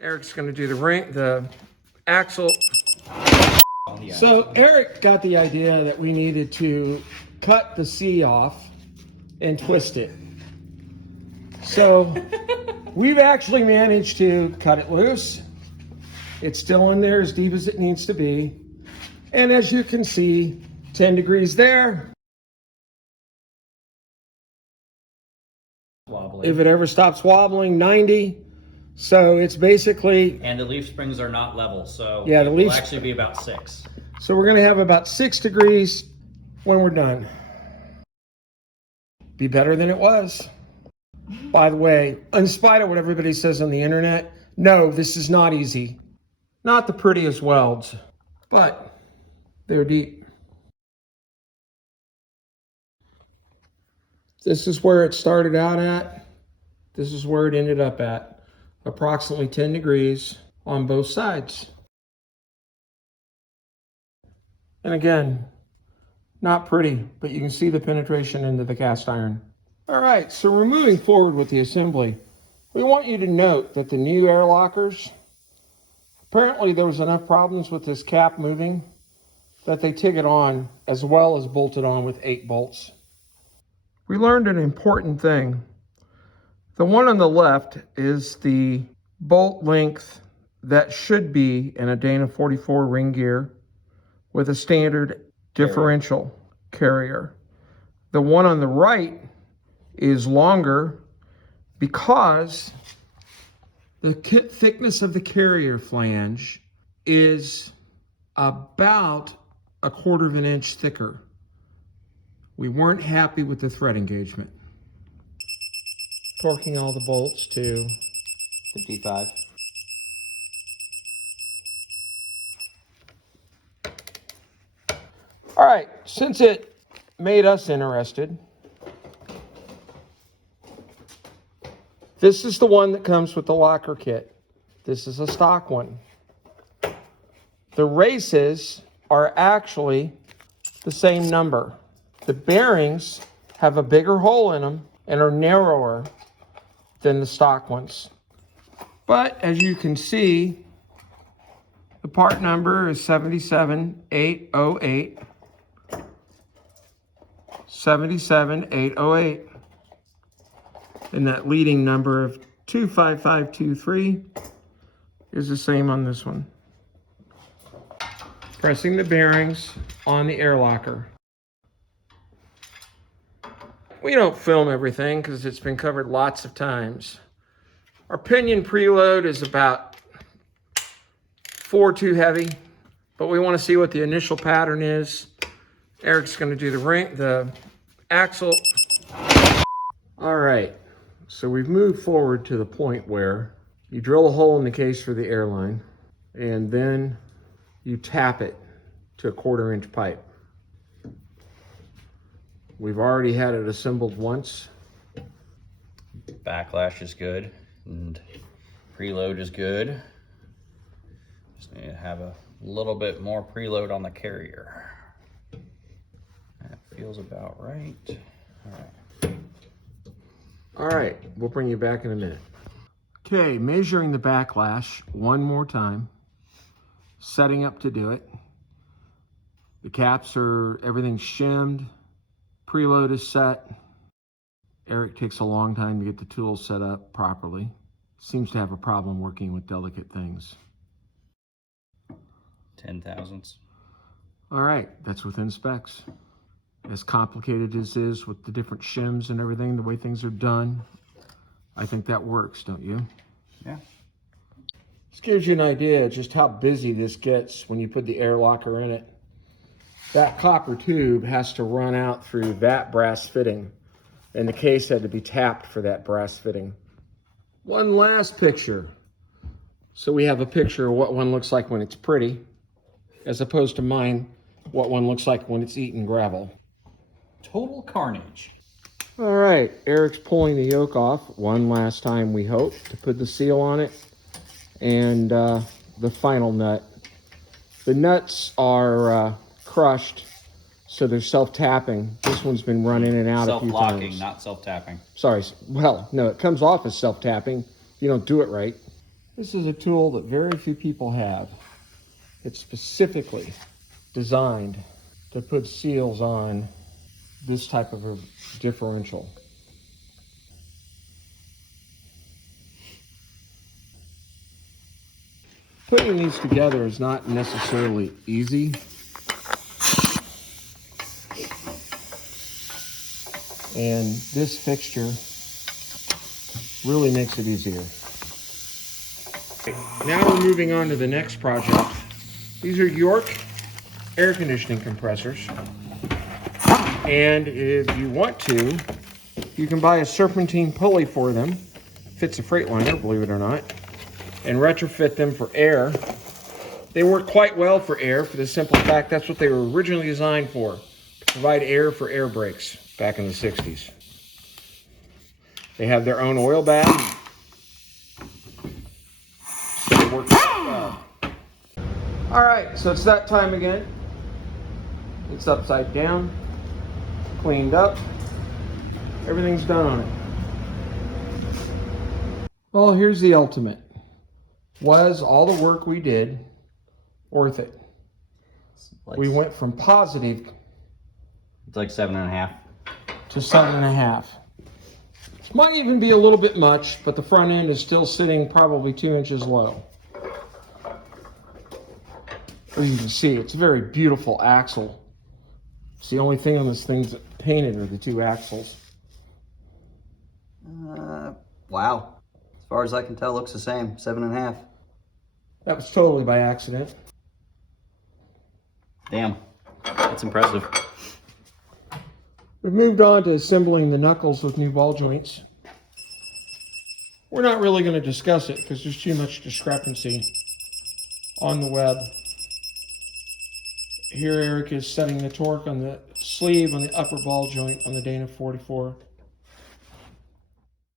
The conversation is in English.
Eric's going to do the axle. So Eric got the idea that we needed to cut the C off and twist it. So we've actually managed to cut it loose. It's still in there as deep as it needs to be. And as you can see, 10 degrees there. Wobbly. If it ever stops wobbling, 90. So it's basically... And the leaf springs are not level, so yeah, it will actually be about 6. So we're gonna have about 6 degrees when we're done. Be better than it was. By the way, in spite of what everybody says on the internet, no, this is not easy. Not the prettiest welds, but they're deep. This is where it started out at. This is where it ended up at. Approximately 10 degrees on both sides. And again, not pretty, but you can see the penetration into the cast iron. All right, so we're moving forward with the assembly. We want you to note that the new air lockers, apparently there was enough problems with this cap moving that they TIG it on as well as bolted on with 8 bolts. We learned an important thing. The one on the left is the bolt length that should be in a Dana 44 ring gear with a standard differential carrier. The one on the right is longer because the thickness of the carrier flange is about 1/4 of an inch thicker. We weren't happy with the thread engagement. Torquing all the bolts to 55. All right, since it made us interested, this is the one that comes with the locker kit. This is a stock one. The races are actually the same number. The bearings have a bigger hole in them and are narrower than the stock ones. But as you can see, the part number is 77808. 77808. And that leading number of 25523 is the same on this one. Pressing the bearings on the air locker. We don't film everything because it's been covered lots of times. Our pinion preload is about 4 too heavy, but we want to see what the initial pattern is. Eric's going to do the axle. All right, so we've moved forward to the point where you drill a hole in the case for the airline, and then you tap it to a 1/4 inch pipe. We've already had it assembled once. Backlash is good, and preload is good. Just need to have a little bit more preload on the carrier. That feels about right. All right. All right, we'll bring you back in a minute. Okay, measuring the backlash one more time. Setting up to do it. The caps are, everything's shimmed. Preload is set. Eric takes a long time to get the tools set up properly. Seems to have a problem working with delicate things. 10 thousandths. All right, that's within specs. As complicated as it is with the different shims and everything, the way things are done, I think that works, don't you? Yeah. This gives you an idea of just how busy this gets when you put the air locker in it. That copper tube has to run out through that brass fitting, and the case had to be tapped for that brass fitting. One last picture. So we have a picture of what one looks like when it's pretty, as opposed to mine, what one looks like when it's eating gravel. Total carnage. All right, Eric's pulling the yoke off one last time, we hope, to put the seal on it, and the final nut. The nuts are crushed, so they're self-tapping. This one's been run in and out a few times. Self-locking, not self-tapping. Sorry, well, no, it comes off as self-tapping. You don't do it right. This is a tool that very few people have. It's specifically designed to put seals on this type of a differential. Putting these together is not necessarily easy. And this fixture really makes it easier. Now we're moving on to the next project. These are York air conditioning compressors. And if you want to, you can buy a serpentine pulley for them. Fits a Freightliner, believe it or not. And retrofit them for air. They work quite well for air for the simple fact that's what they were originally designed for. To provide air for air brakes back in the 60s. They have their own oil bath. So they work well. All right, so it's that time again. It's upside down, cleaned up. Everything's done on it. Well, here's the ultimate. Was all the work we did worth it? We went from positive It's like 7.5. to 7.5. Might even be a little bit much, but the front end is still sitting probably 2 inches low. As you can see, it's a very beautiful axle. It's the only thing on this thing that's painted are the 2 axles. Wow. As far as I can tell, looks the same. 7.5. That was totally by accident. Damn, that's impressive. We've moved on to assembling the knuckles with new ball joints. We're not really going to discuss it because there's too much discrepancy on the web. Here Eric is setting the torque on the sleeve on the upper ball joint on the Dana 44.